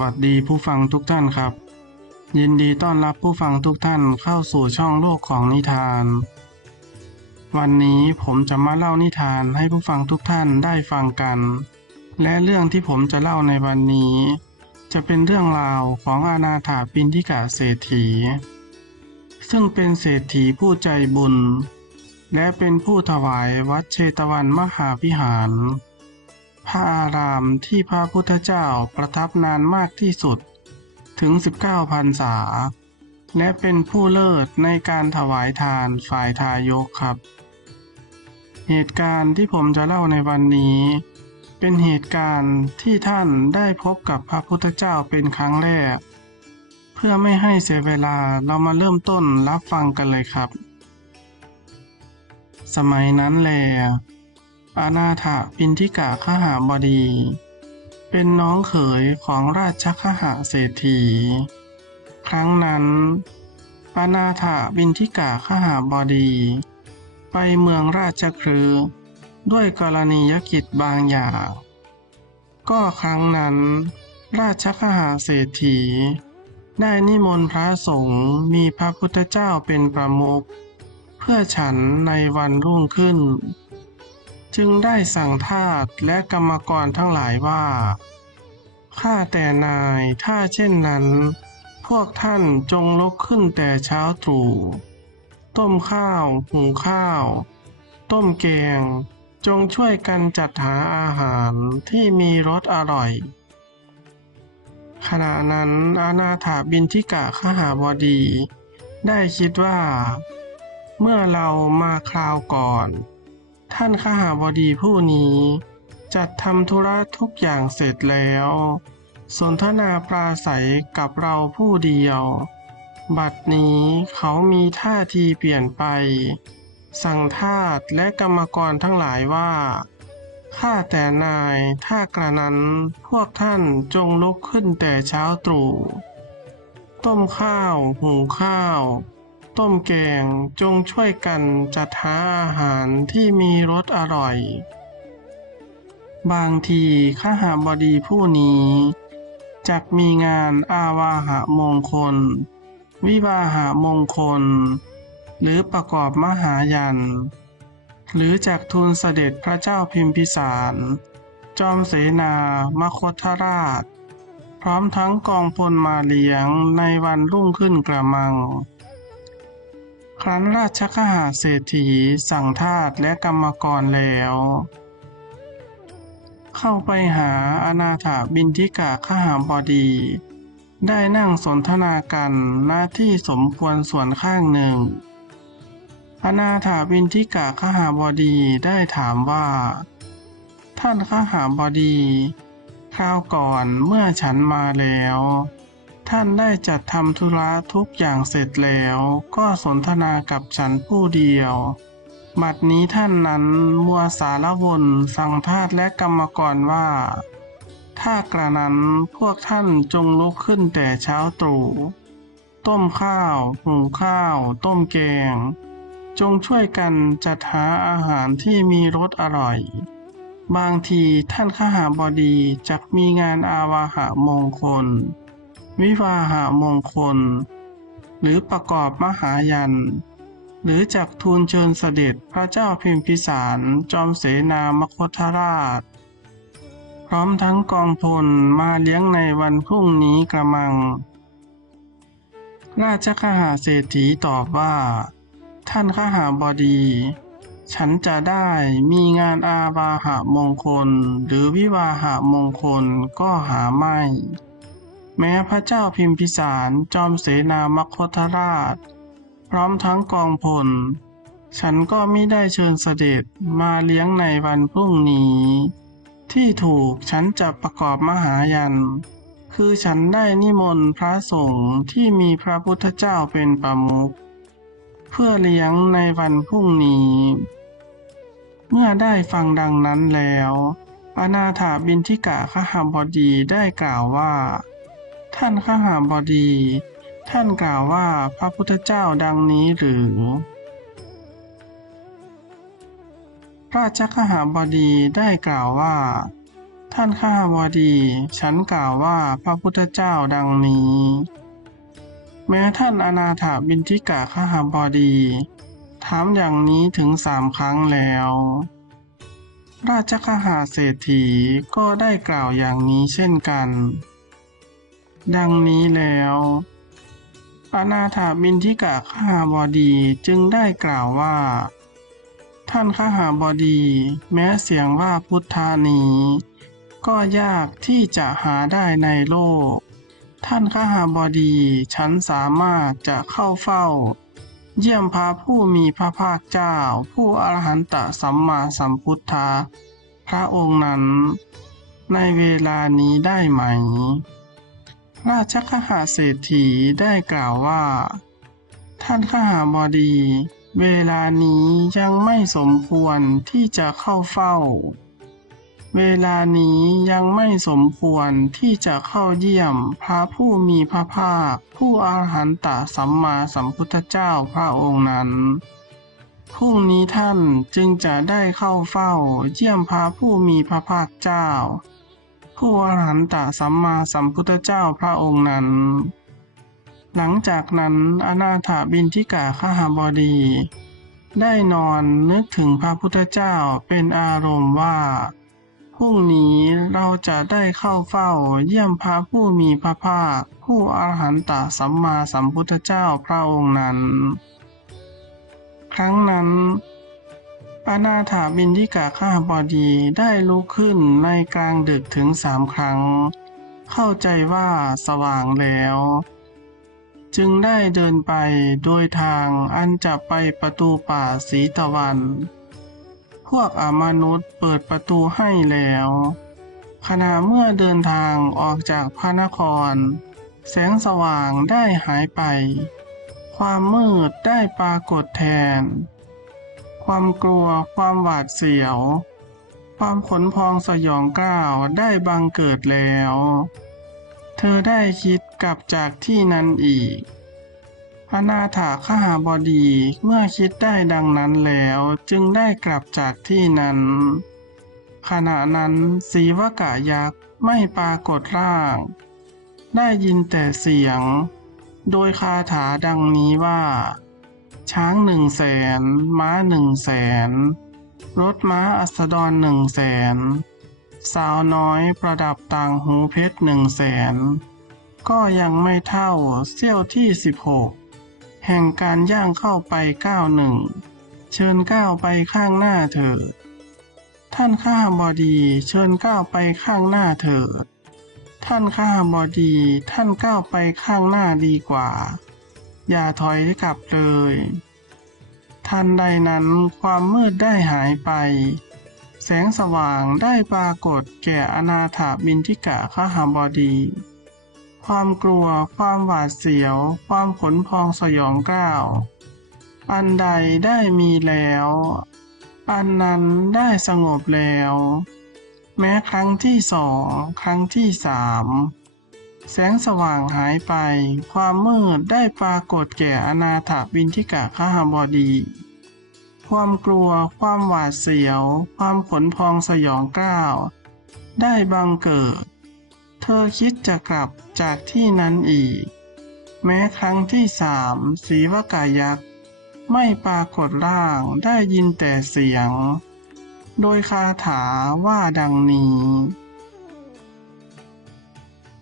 วัสดีผู้ฟังทุกท่านครับ ยินดีต้อนรับผู้ฟังทุกท่านเข้าสู่ช่องโลกของนิทาน วันนี้ผมจะมาเล่านิทานให้ผู้ฟังทุกท่านได้ฟังกัน และเรื่องที่ผมจะเล่าในวันนี้ จะเป็นเรื่องราวของอาณาถาปินทิกาเศรษฐี ซึ่งเป็นเศรษฐีผู้ใจบุญ และเป็นผู้ถวายวัดเชตวันมหาวิหาร พระอารามที่พระพุทธเจ้าประทับนานมากที่สุด ถึง 19พรรษา และเป็นผู้เลิศในการถวายทานฝ่ายทายกครับ เหตุการณ์ที่ผมจะเล่าในวันนี้ เป็นเหตุการณ์ที่ท่านได้พบกับพระพุทธเจ้าเป็นครั้งแรก เพื่อไม่ให้เสียเวลาเรามาเริ่มต้นรับฟังกันเลยครับ สมัยนั้นแล อาณาถาปินทิกาขหาบดี เป็นน้องเขยของราชคหาเศรษฐี ครั้งนั้นอาณาถาปินทิกาขหาบดี ไปเมืองราชครืด้วยกรณียกิจบางอย่าง ก็ครั้งนั้น ราชคหาเศรษฐี ได้นิมนต์พระสงฆ์มีพระพุทธเจ้าเป็นประมุขเพื่อฉันในวันรุ่งขึ้น จึงได้สั่งทาสและกรรมกรทั้งหลายว่าข้าแต่นายถ้าเช่นนั้น พวกท่านจงลุกขึ้นแต่เช้าตรู่ต้มข้าวหุงข้าว ต้มแกง จงช่วยกันจัดหาอาหารที่มีรสอร่อย ขณะนั้นอาณาถาบินทิกะขหาบดี ได้คิดว่า เมื่อเรามาคราวก่อน ท่านข้าหาบดีผู้นี้ จัดทำธุระทุกอย่างเสร็จแล้ว สนทนาปราศัยกับเราผู้เดียว บัดนี้เขามีท่าทีเปลี่ยนไป สั่งทาสและกรรมกรทั้งหลายว่าข้าแต่นายถ้ากระนั้นพวกท่านจงลุกขึ้นแต่เช้าตรู่ต้มข้าว หุงข้าว ต้มแกงจงช่วยกันจัดหาอาหารที่มีรสอร่อย บางทีข้าหาบดีผู้นี้จักมีงานอาวาหะมงคล วิวาหะมงคล หรือประกอบมหายัน หรือจากทูลเสด็จพระเจ้าพิมพิสาร จอมเสนามคธราช พร้อมทั้งกองพลมาเลี้ยงในวันรุ่งขึ้นกระมัง ครั้นราชคหาเศรษฐีสั่งทาสและกรรมกรแล้ว เข้าไปหาอนาถาบินทิกะขหามบดี ได้นั่งสนทนากันหน้าที่สมควรส่วนข้างหนึ่ง อนาถาบินทิกะขหามบดีได้ถามว่า ท่านขหามบดี คราวก่อนเมื่อฉันมาแล้ว ท่านได้จัดทำธุระทุกอย่างเสร็จแล้ว ก็สนทนากับฉันผู้เดียว บัดนี้ท่านนั้นมัวสารวนสั่งทาสและกรรมกรว่า ถ้ากระนั้นพวกท่านจงลุกขึ้นแต่เช้าตรู่ต้มข้าวหุงข้าว ต้มแกง จงช่วยกันจัดหาอาหารที่มีรสอร่อย บางทีท่านข้าหาบดีจักมีงานอาวาหะมงคล วิวาหามงคล หรือประกอบมหายัน หรือจักทูลเชิญเสด็จพระเจ้าพิมพิสารจอมเสนามคธราช พร้อมทั้งกองพลมาเลี้ยงในวันพรุ่งนี้กระมัง ราชคหาเศรษฐีตอบว่า ท่านขหาบดี ฉันจะได้มีงานอาบาหะมงคล หรือวิวาหะมงคลก็หาไม่ แม้พระเจ้าพิมพิสารจอมเสนามคธราช พร้อมทั้งกองพล ฉันก็ไม่ได้เชิญเสด็จมาเลี้ยงในวันพรุ่งนี้ ที่ถูกฉันจะประกอบมหายัน คือฉันได้นิมนต์พระสงฆ์ที่มีพระพุทธเจ้าเป็นประมุขเพื่อเลี้ยงในวันพรุ่งนี้ เมื่อได้ฟังดังนั้นแล้ว อนาถาบินทิกะขหาบดีได้กล่าวว่า ท่านข้าหาบดี ท่านกล่าวว่าพระพุทธเจ้าดังนี้หรือ ราชคหาบดีได้กล่าวว่า ท่านข้าหาบดี ฉันกล่าวว่าพระพุทธเจ้าดังนี้ แม้ท่านอนาถาบินทิกะข้าบดีถามอย่างนี้ถึงสามครั้งแล้ว ราชคหาเศรษฐีก็ได้กล่าวอย่างนี้เช่นกัน ดังนี้แล้วอนาถาบินทิกะขหาบดีจึงได้กล่าวว่า ท่านขหาบดี แม้เสียงว่าพุทธานี้ ก็ยากที่จะหาได้ในโลก ท่านขหาบดีฉันสามารถจะเข้าเฝ้า เยี่ยมพระผู้มีพระภาคเจ้า ผู้อรหันตสัมมาสัมพุทธะพระองค์นั้น ในเวลานี้ได้ไหม ราชคหาเศรษฐีได้กล่าวว่า ท่านขหาบดี เวลานี้ยังไม่สมควรที่จะเข้าเฝ้า เวลานี้ยังไม่สมควรที่จะเข้าเยี่ยมพระผู้มีพระภาค ผู้อาหารหันตสัมมาสัมพุทธเจ้าพระองค์นั้นพรุ่งนี้ท่านจึงจะได้เข้าเฝ้าเยี่ยมพระผู้มีพระภาคเจ้า ผู้อรหันตสัมมาสัมพุทธเจ้าพระองค์นั้น หลังจากนั้นอนาถาบินทิกาขหาบดี ได้นอนนึกถึงพระพุทธเจ้าเป็นอารมณ์ว่าพรุ่งนี้เราจะได้เข้าเฝ้าเยี่ยมพระผู้มีพระภาค ผู้อรหันตสัมมาสัมพุทธเจ้าพระองค์นั้น ครั้งนั้น อนาถาบินทิกาข้าบดีได้ลุกขึ้นในกลางดึกถึงสามครั้ง เข้าใจว่าสว่างแล้ว จึงได้เดินไปโดยทางอันจะไปประตูป่าสีตะวัน พวกอมนุษย์เปิดประตูให้แล้ว ขณะเมื่อเดินทางออกจากพระนคร แสงสว่างได้หายไป ความมืดได้ปรากฏแทน ความกลัว ความหวาดเสียว ความขนพองสยองกล้าวได้บังเกิดแล้ว เธอได้คิดกลับจากที่นั้นอีกอนาถาขหาบดีเมื่อคิดได้ดังนั้นแล้วจึงได้กลับจากที่นั้น ขณะนั้นสีวกะยักษ์ไม่ปรากฏร่าง ได้ยินแต่เสียง โดยคาถาดังนี้ว่า ช้างหนึ่งแสนม้าหนึ่งแสนรถม้าอัสดรหนึ่งแสนสาวน้อยประดับต่างหูเพชรหนึ่งแสนก็ยังไม่เท่าเสี้ยวที่สิบหกแห่งการย่างเข้าไปก้าวหนึ่งเชิญก้าวไปข้างหน้าเถิด ท่านข้าบดีเชิญก้าวไปข้างหน้าเถิด ท่านข้าบดีท่านก้าวไปข้างหน้าดีกว่า อย่าถอยกลับเลย ทันใดนั้นความมืดได้หายไป แสงสว่างได้ปรากฏแก่อนาถาบินทิกะขหาบดี ความกลัว ความหวาดเสียว ความขนพองสยองกล้าว อันใดได้มีแล้ว อันนั้นได้สงบแล้ว แม้ครั้งที่สอง ครั้งที่สาม แสงสว่างหายไป ความมืดได้ปรากฏแก่อนาถบินทิกะขหบดี ความกลัว ความหวาดเสียว ความขนพองสยองกล้าว ได้บังเกิด เธอคิดจะกลับจากที่นั้นอีก แม้ครั้งที่สามสีวกายักษ์ไม่ปรากฏร่างได้ยินแต่เสียง โดยคาถาว่าดังนี้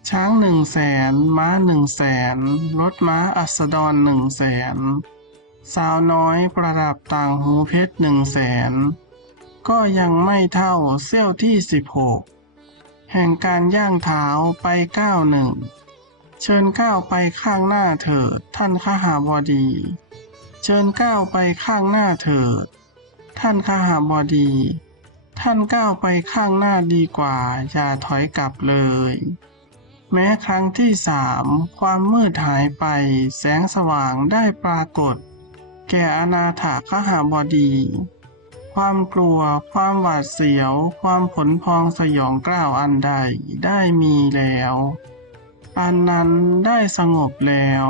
ช้างหนึ่งแสนม้าหนึ่งแสนรถม้าอัสดรหนึ่งแสนสาวน้อยประดับต่างหูเพชรหนึ่งแสนก็ยังไม่เท่าเสี้ยวที่สิบหกแห่งการย่างเท้าไปก้าวหนึ่งเชิญก้าวไปข้างหน้าเถิดท่านขหาบดี เชิญก้าวไปข้างหน้าเถิดท่านขหาบดี ท่านก้าวไปข้างหน้าดีกว่า อย่าถอยกลับเลย แม้ครั้งที่สามความมืดหายไป แสงสว่างได้ปรากฏ แก่อนาถาขหาบดี ความกลัว ความหวาดเสียว ความผลพองสยองกล้าวอันใดได้มีแล้ว อันนั้นได้สงบแล้ว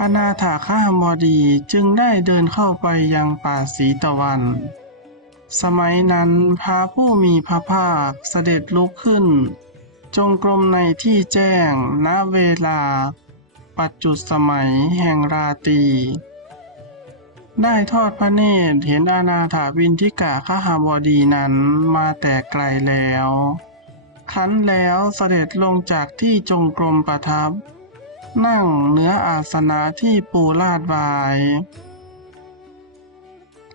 อนาถาข้ามบดีจึงได้เดินเข้าไปยังป่าสีตะวันสมัยนั้นพระผู้มีพระภาคเสด็จลุกขึ้น จงกรมในที่แจ้ง ณ เวลา ปัจจุสมัยแห่งราตรี ได้ทอดพระเนตรเห็นอาณาถาวินทิกะขหาบดีนั้นมาแต่ไกลแล้ว ครั้นแล้วเสด็จลงจากที่จงกรมประทับ นั่งเนื้ออาสนะที่ปูลาดไวาย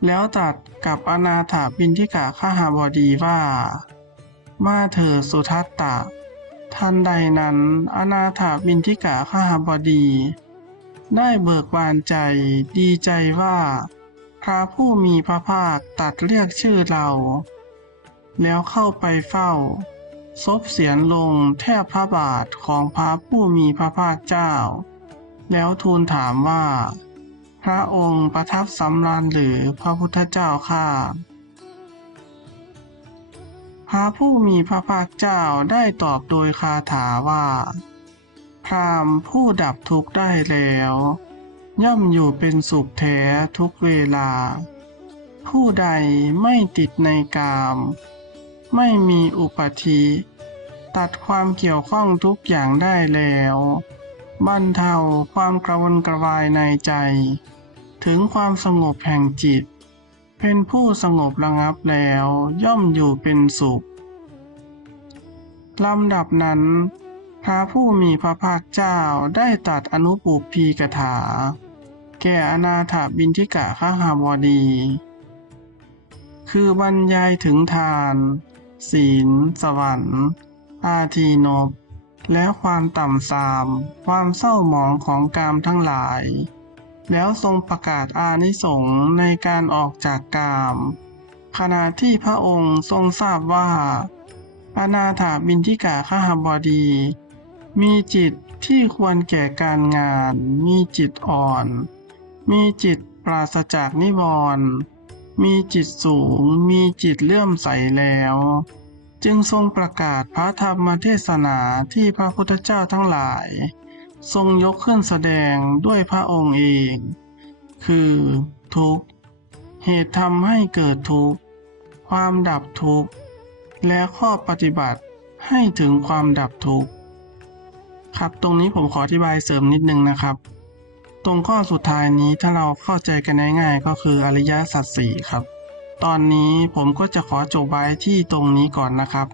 แล้วตัดกับอนาถาบินทิกะขหาบดีว่า มาเถิดสุทัตตะ ทันใดนั้น อนาถาบินทิกะขหบดี ได้เบิกบานใจดีใจว่า พระผู้มีพระภาคตัดเรียกชื่อเรา แล้วเข้าไปเฝ้า ซบเสียนลงแทบพระบาทของพระผู้มีพระภาคเจ้า แล้วทูลถามว่า พระองค์ประทับสำราญหรือพระพุทธเจ้าข้า พระผู้มีพระภาคเจ้าได้ตอบโดยคาถาว่า พรามผู้ดับทุกข์ได้แล้ว ย่อมอยู่เป็นสุขแท้ทุกเวลา ผู้ใดไม่ติดในกาม ไม่มีอุปธิ ตัดความเกี่ยวข้องทุกอย่างได้แล้วบรรเทาความกระวนกระวายในใจ ถึงความสงบแห่งจิต เป็นผู้สงบระงับแล้วย่อมอยู่เป็นสุข ลำดับนั้น พระผู้มีพระภาคเจ้าได้ตัดอนุปูพีกถา แก่อนาถบินทิกะข้าหาวดี คือบรรยายถึงทาน ศีล สวรรค์ อาทีนบและความต่ำทราม ความเศร้าหมองของกามทั้งหลาย แล้วทรงประกาศอานิสงส์ในการออกจากกาม ขณะที่พระองค์ทรงทราบว่า อนาถาบินทิกาขหบดี มีจิตที่ควรแก่การงาน มีจิตอ่อน มีจิตปราศจากนิวรณ์มีจิตสูง มีจิตเลื่อมใสแล้ว จึงทรงประกาศพระธรรมเทศนาที่พระพุทธเจ้าทั้งหลาย ทรงยกขึ้นแสดงด้วยพระองค์เอง คือทุกข์ เหตุทำให้เกิดทุกข์ ความดับทุกข์ และข้อปฏิบัติให้ถึงความดับทุกข์ ครับตรงนี้ผมขออธิบายเสริมนิดนึงนะครับ ตรงข้อสุดท้ายนี้ถ้าเราเข้าใจกันง่ายๆก็คืออริยสัจสี่ครับ ตอนนี้ผมก็จะขอจบไว้ที่ตรงนี้ก่อนนะครับ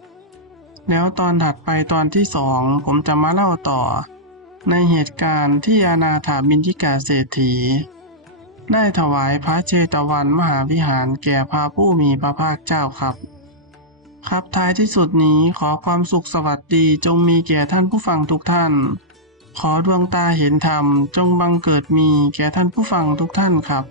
แล้วตอนถัดไปตอนที่สองผมจะมาเล่าต่อ ในเหตุการณ์ที่อนาถาบินทิกาเศรษฐี ได้ถวายพระเจตวันมหาวิหารแก่พระผู้มีพระภาคเจ้าครับ ครับท้ายที่สุดนี้ขอความสุขสวัสดีจงมีแก่ท่านผู้ฟังทุกท่าน ขอดวงตาเห็นธรรมจงบังเกิดมีแก่ท่านผู้ฟังทุกท่านครับ